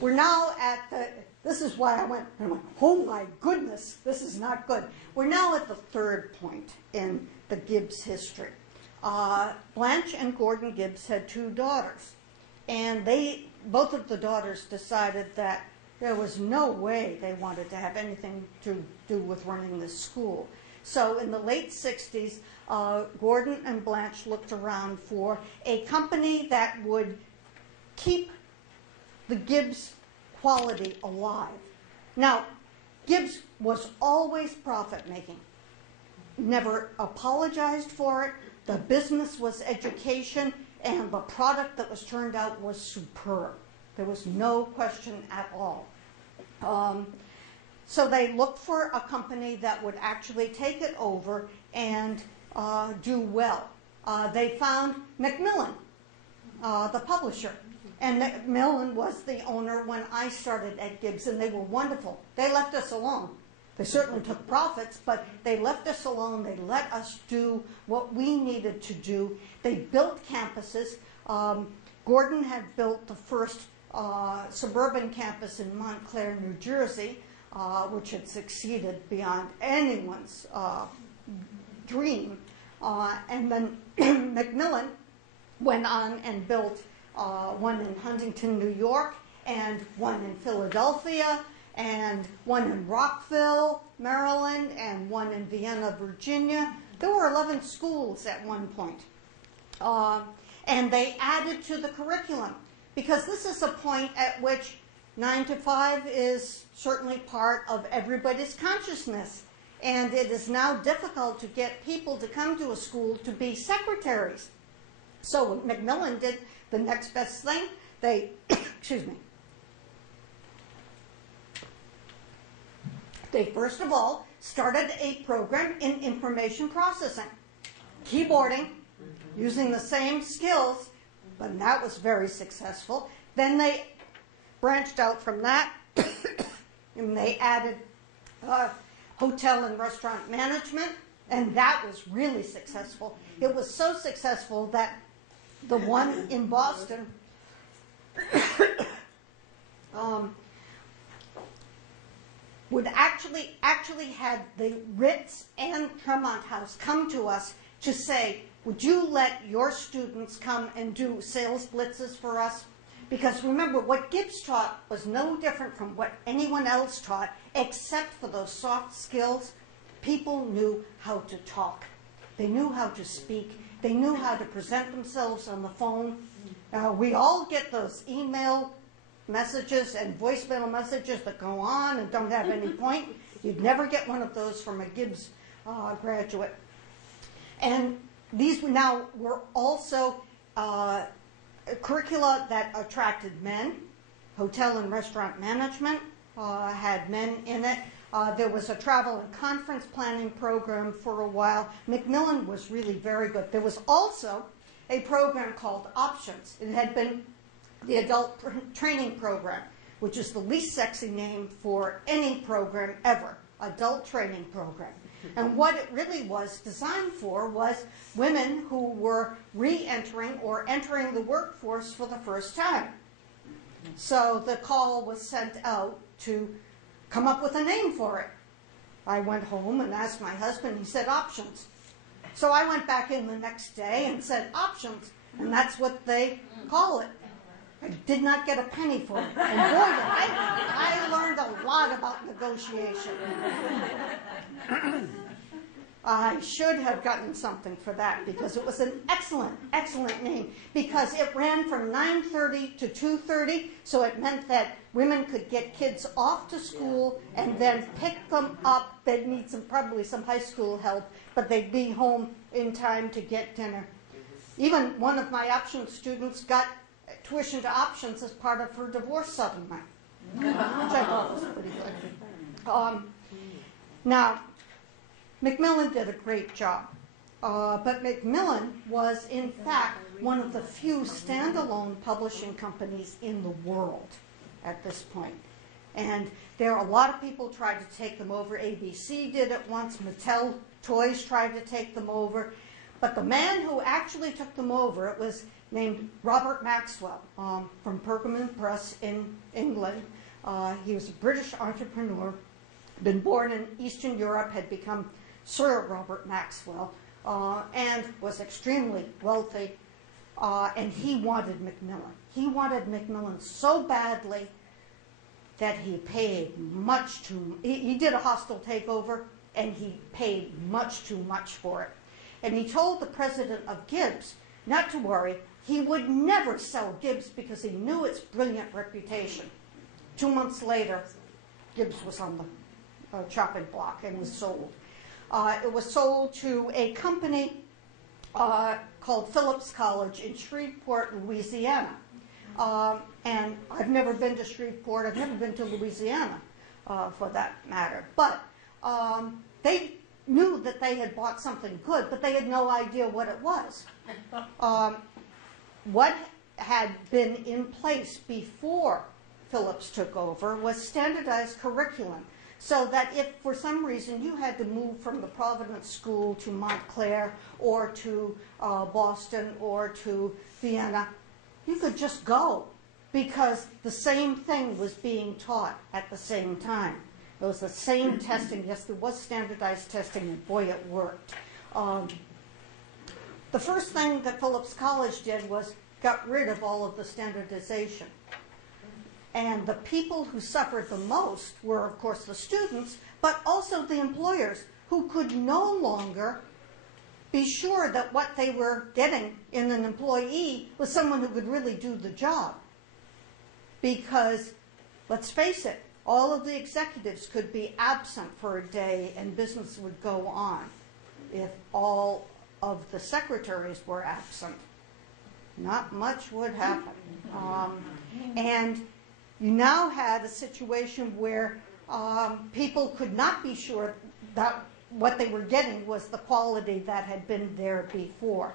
we're now at the, this is why I went, oh my goodness, this is not good. We're now at the third point in the Gibbs history. Blanche and Gordon Gibbs had 2 daughters, and both of the daughters decided that there was no way they wanted to have anything to do with running this school. So in the late 60s, Gordon and Blanche looked around for a company that would keep the Gibbs quality alive. Now, Gibbs was always profit-making, never apologized for it. The business was education, and the product that was turned out was superb. There was no question at all. So they looked for a company that would actually take it over and do well. They found Macmillan, the publisher. And Macmillan was the owner when I started at Gibbs, and they were wonderful. They left us alone. They certainly took profits, but they left us alone. They let us do what we needed to do. They built campuses. Gordon had built the first suburban campus in Montclair, New Jersey, which had succeeded beyond anyone's dream. And then Macmillan went on and built one in Huntington, New York, and one in Philadelphia, and one in Rockville, Maryland, and one in Vienna, Virginia. There were 11 schools at one point. And they added to the curriculum, because this is a point at which 9 to 5 is certainly part of everybody's consciousness. And it is now difficult to get people to come to a school to be secretaries. So Macmillan did the next best thing. They, excuse me, they first of all started a program in information processing, keyboarding, using the same skills, but that was very successful. Then they branched out from that, and they added hotel and restaurant management, and that was really successful. It was so successful that the one in Boston would actually had the Ritz and Tremont House come to us to say, would you let your students come and do sales blitzes for us? Because remember, what Gibbs taught was no different from what anyone else taught, except for those soft skills. People knew how to talk. They knew how to speak. They knew how to present themselves on the phone. We all get those email messages and voicemail messages that go on and don't have any point. You'd never get one of those from a Gibbs graduate. And these now were also curricula that attracted men. Hotel and restaurant management had men in it. There was a travel and conference planning program for a while. Macmillan was really very good. There was also a program called Options. It had been the adult training program, which is the least sexy name for any program ever, adult training program. And what it really was designed for was women who were re-entering or entering the workforce for the first time. So the call was sent out to come up with a name for it. I went home and asked my husband. He said, Options. So I went back in the next day and said, Options. And that's what they call it. I did not get a penny for it. And boy, I learned a lot about negotiation. I should have gotten something for that, because it was an excellent, excellent name, because it ran from 9:30 to 2:30, so it meant that women could get kids off to school and then pick them up. They'd need probably some high school help, but they'd be home in time to get dinner. Even one of my Options students got tuition to Options as part of her divorce settlement, which I thought was pretty good. Now, Macmillan did a great job, but Macmillan was, in fact, one of the few standalone publishing companies in the world at this point. And there a lot of people tried to take them over. ABC did it once. Mattel Toys tried to take them over. But the man who actually took them over, it was named Robert Maxwell from Pergamon Press in England. He was a British entrepreneur, been born in Eastern Europe, had become Sir Robert Maxwell, and was extremely wealthy. And he wanted Macmillan. He wanted Macmillan so badly that he paid much too. He did a hostile takeover, and he paid much too much for it. And he told the president of Gibbs not to worry. He would never sell Gibbs because he knew its brilliant reputation. 2 months later, Gibbs was on the chopping block and was sold. It was sold to a company called Phillips College in Shreveport, Louisiana. And I've never been to Shreveport. I've never been to Louisiana, for that matter. But they knew that they had bought something good, but they had no idea what it was. What had been in place before Phillips took over was standardized curriculum, so that if for some reason you had to move from the Providence School to Montclair or to Boston or to Vienna, you could just go, because the same thing was being taught at the same time. It was the same testing. Yes, there was standardized testing, and boy, it worked. The first thing that Phillips College did was got rid of all of the standardization. And the people who suffered the most were, of course, the students, but also the employers, who could no longer be sure that what they were getting in an employee was someone who could really do the job. Because, let's face it, all of the executives could be absent for a day and business would go on. If all of the secretaries were absent, not much would happen. And you now had a situation where people could not be sure that what they were getting was the quality that had been there before.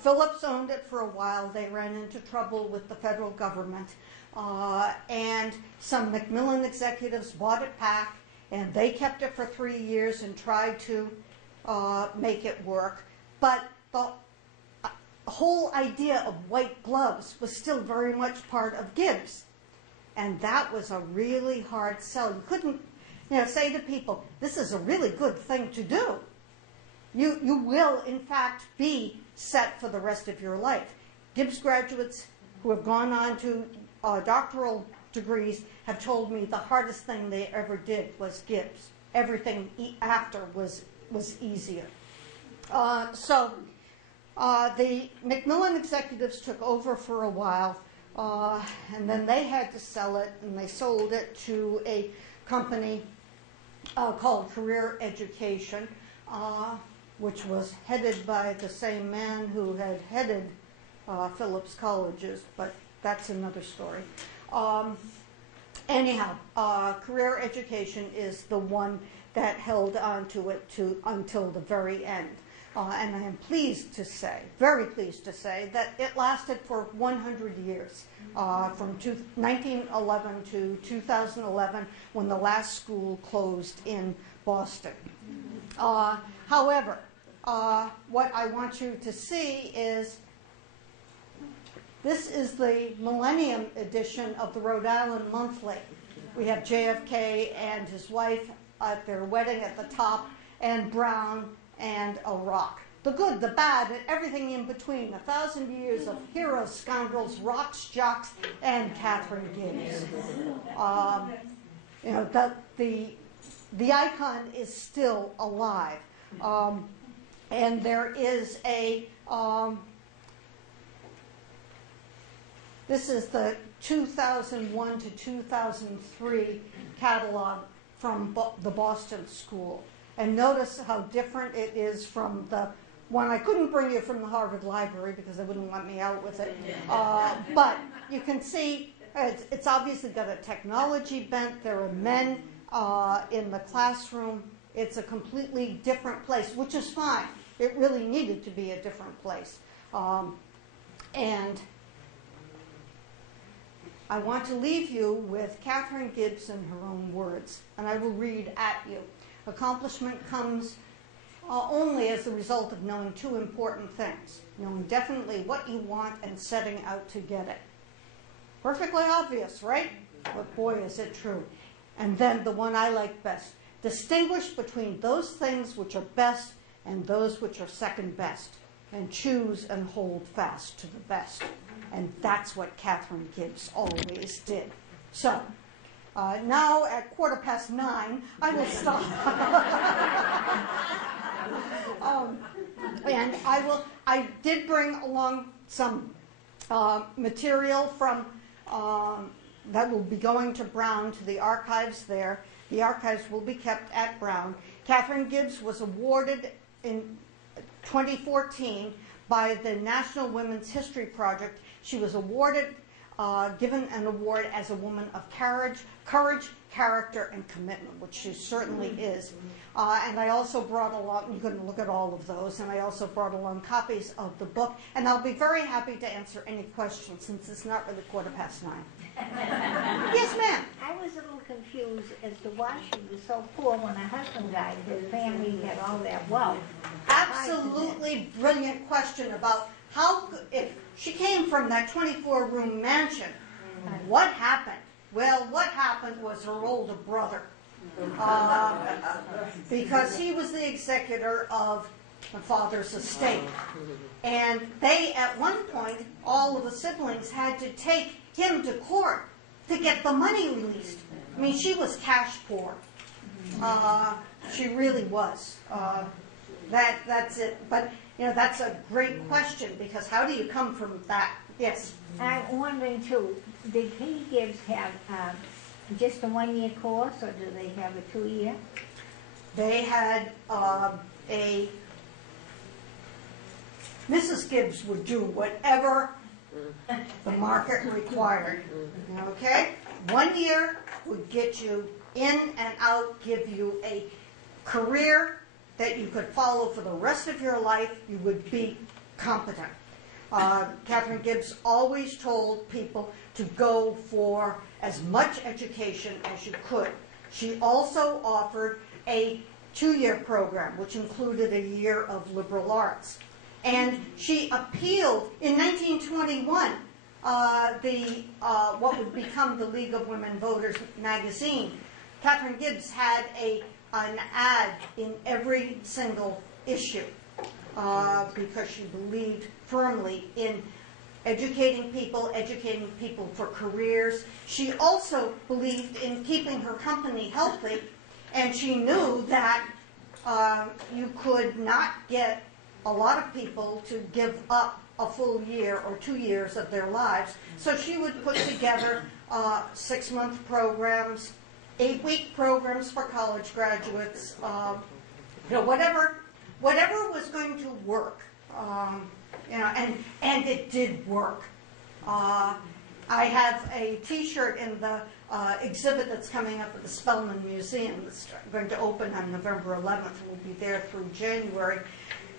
Phillips owned it for a while. They ran into trouble with the federal government. And some Macmillan executives bought it back, and they kept it for 3 years and tried to make it work. But the whole idea of white gloves was still very much part of Gibbs. And that was a really hard sell. You couldn't say to people, this is a really good thing to do. You will, in fact, be set for the rest of your life. Gibbs graduates who have gone on to doctoral degrees have told me the hardest thing they ever did was Gibbs. Everything after was easier. The Macmillan executives took over for a while, and then they had to sell it, and they sold it to a company called Career Education, which was headed by the same man who had headed Phillips Colleges, but that's another story. Career Education is the one that held on to it until the very end. And I am pleased to say, very pleased to say, that it lasted for 100 years, from 1911 to 2011, when the last school closed in Boston. However, what I want you to see is, this is the Millennium edition of the Rhode Island Monthly. We have JFK and his wife at their wedding at the top, and Brown, and a rock. The good, the bad, and everything in between. 1,000 years of heroes, scoundrels, rocks, jocks, and Catherine Gibbs. The icon is still alive. And there is a, this is the 2001 to 2003 catalog from the Boston School. And notice how different it is from the one I couldn't bring you from the Harvard Library because they wouldn't let me out with it. But you can see it's obviously got a technology bent. There are men in the classroom. It's a completely different place, which is fine. It really needed to be a different place. And I want to leave you with Catherine Gibbs in her own words, and I will read at you. Accomplishment comes only as the result of knowing two important things: knowing definitely what you want and setting out to get it. Perfectly obvious, right? But boy, is it true. And then the one I like best: distinguish between those things which are best and those which are second best, and choose and hold fast to the best. And that's what Catherine Gibbs always did. So, now at 9:15, I will stop. And I did bring along some material from that will be going to Brown, to the archives there. The archives will be kept at Brown. Catherine Gibbs was awarded in 2014 by the National Women's History Project. She was awarded, given an award as a woman of courage, character, and commitment, which she certainly is. And I also brought along, you can look at all of those, and I also brought along copies of the book, and I'll be very happy to answer any questions since it's not really 9:15. Yes, ma'am. I was a little confused as to why she was so poor when her husband died. His family had all that wealth. Absolutely brilliant question about how, if she came from that 24-room mansion, what happened? Well, what happened was her older brother, because he was the executor of my father's estate. And they, at one point, all of the siblings had to take him to court to get the money released. I mean, she was cash poor. She really was. That's it. But, you know, that's a great question, because how do you come from that? Yes? I'm wondering, too, did Katie Gibbs have just a one-year course, or do they have a 2-year? They had Mrs. Gibbs would do whatever the market required. Okay? 1 year would get you in and out, give you a career that you could follow for the rest of your life. You would be competent. Catherine Gibbs always told people to go for as much education as you could. She also offered a 2-year program, which included a year of liberal arts. And she appealed in 1921, what would become the League of Women Voters magazine. Catherine Gibbs had an ad in every single issue because she believed firmly in educating people for careers. She also believed in keeping her company healthy, and she knew that you could not get a lot of people to give up a full year or 2 years of their lives. So she would put together 6-month programs, 8-week programs for college graduates, whatever was going to work. And it did work. I have a T-shirt in the exhibit that's coming up at the Spelman Museum that's going to open on November 11th. We'll be there through January.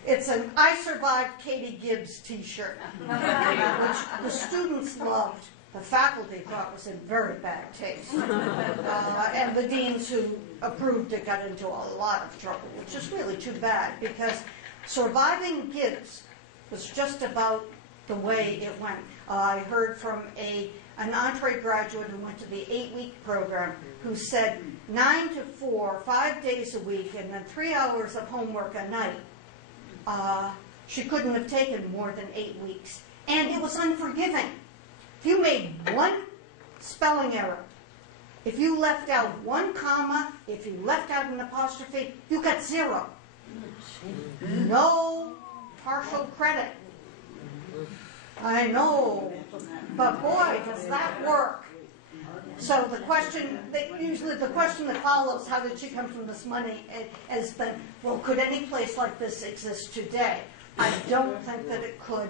It's an I Survived Katie Gibbs T-shirt, which the students loved. The faculty thought was in very bad taste. And the deans who approved it got into a lot of trouble, which is really too bad, because surviving Gibbs was just about the way it went. I heard from an entree graduate who went to the 8-week program who said 9 to 4, 5 days a week, and then 3 hours of homework a night. She couldn't have taken more than 8 weeks. And it was unforgiving. If you made one spelling error, if you left out one comma, if you left out an apostrophe, you got 0. No partial credit. I know, but boy, does that work. So the question, usually the question that follows, how did she come from this money, has been, well, could any place like this exist today? I don't think that it could.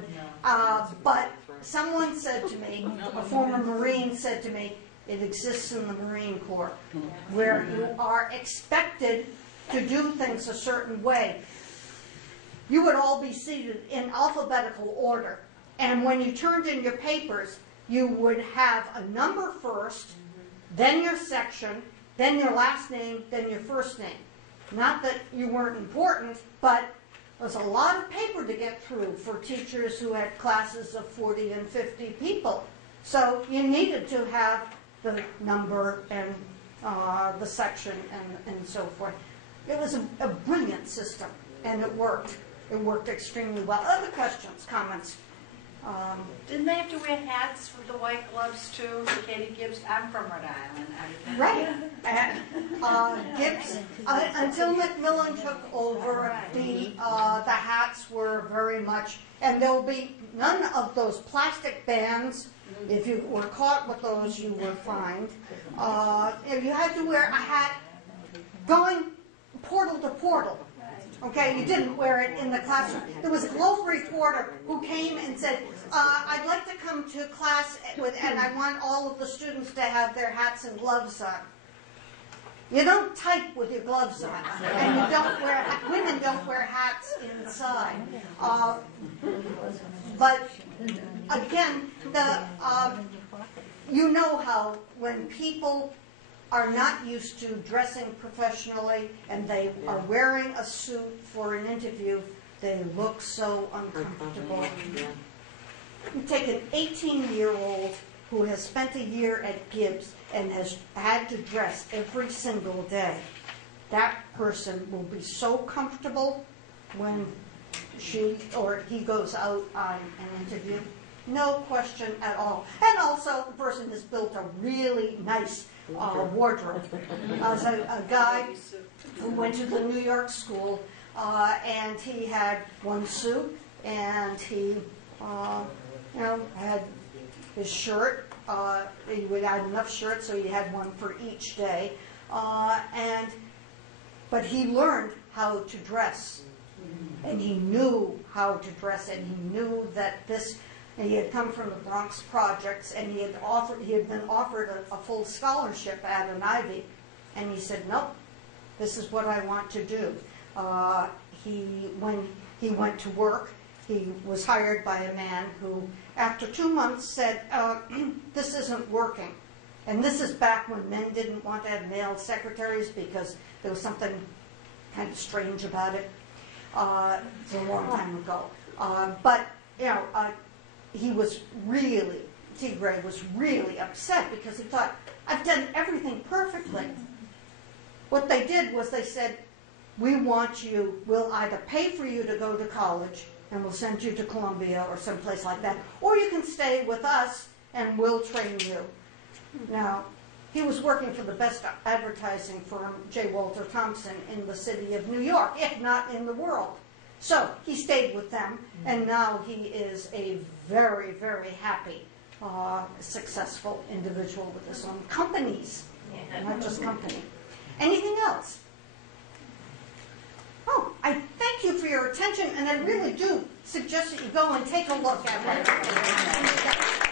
But someone said to me, a former Marine said to me, it exists in the Marine Corps, where you are expected to do things a certain way. You would all be seated in alphabetical order, and when you turned in your papers, you would have a number first, then your section, then your last name, then your first name. Not that you weren't important, but it was a lot of paper to get through for teachers who had classes of 40 and 50 people. So you needed to have the number and the section and so forth. It was a brilliant system, and it worked. It worked extremely well. Other questions, comments? Didn't they have to wear hats with the white gloves too? Katie Gibbs, I'm from Rhode Island. Right. And, Gibbs, until Macmillan took over, the hats were very much, and there will be none of those plastic bands. If you were caught with those, you were fined. If you had to wear a hat going portal to portal. Okay, you didn't wear it in the classroom. There was a Globe reporter who came and said, I'd like to come to class and I want all of the students to have their hats and gloves on. You don't type with your gloves on, and you don't wear, women don't wear hats inside. But again, you know how when people are not used to dressing professionally and they are wearing a suit for an interview, they look so uncomfortable. You take an 18-year-old who has spent a year at Gibbs and has had to dress every single day. That person will be so comfortable when she or he goes out on an interview. No question at all. And also, the person has built a really nice wardrobe. As a guy who went to the New York school, and he had one suit, and he had his shirt. He would have enough shirts, so he had one for each day. But he learned how to dress, and he knew how to dress, and he knew that this. And he had come from the Bronx Projects, and he had been offered a full scholarship at an Ivy, and he said, "Nope, this is what I want to do." When he went to work, he was hired by a man who, after 2 months, said, "This isn't working." And this is back when men didn't want to have male secretaries because there was something kind of strange about it. It's a long time ago, but he was really, T. Gray was really upset because he thought, I've done everything perfectly. What they did was they said, we want you, we'll either pay for you to go to college and we'll send you to Columbia or someplace like that, or you can stay with us and we'll train you. Now, he was working for the best advertising firm, J. Walter Thompson, in the city of New York, if not in the world. So he stayed with them, and now he is a very, very happy, successful individual with his own companies, not just company. Anything else? Oh, I thank you for your attention, and I really do suggest that you go and take a look at it.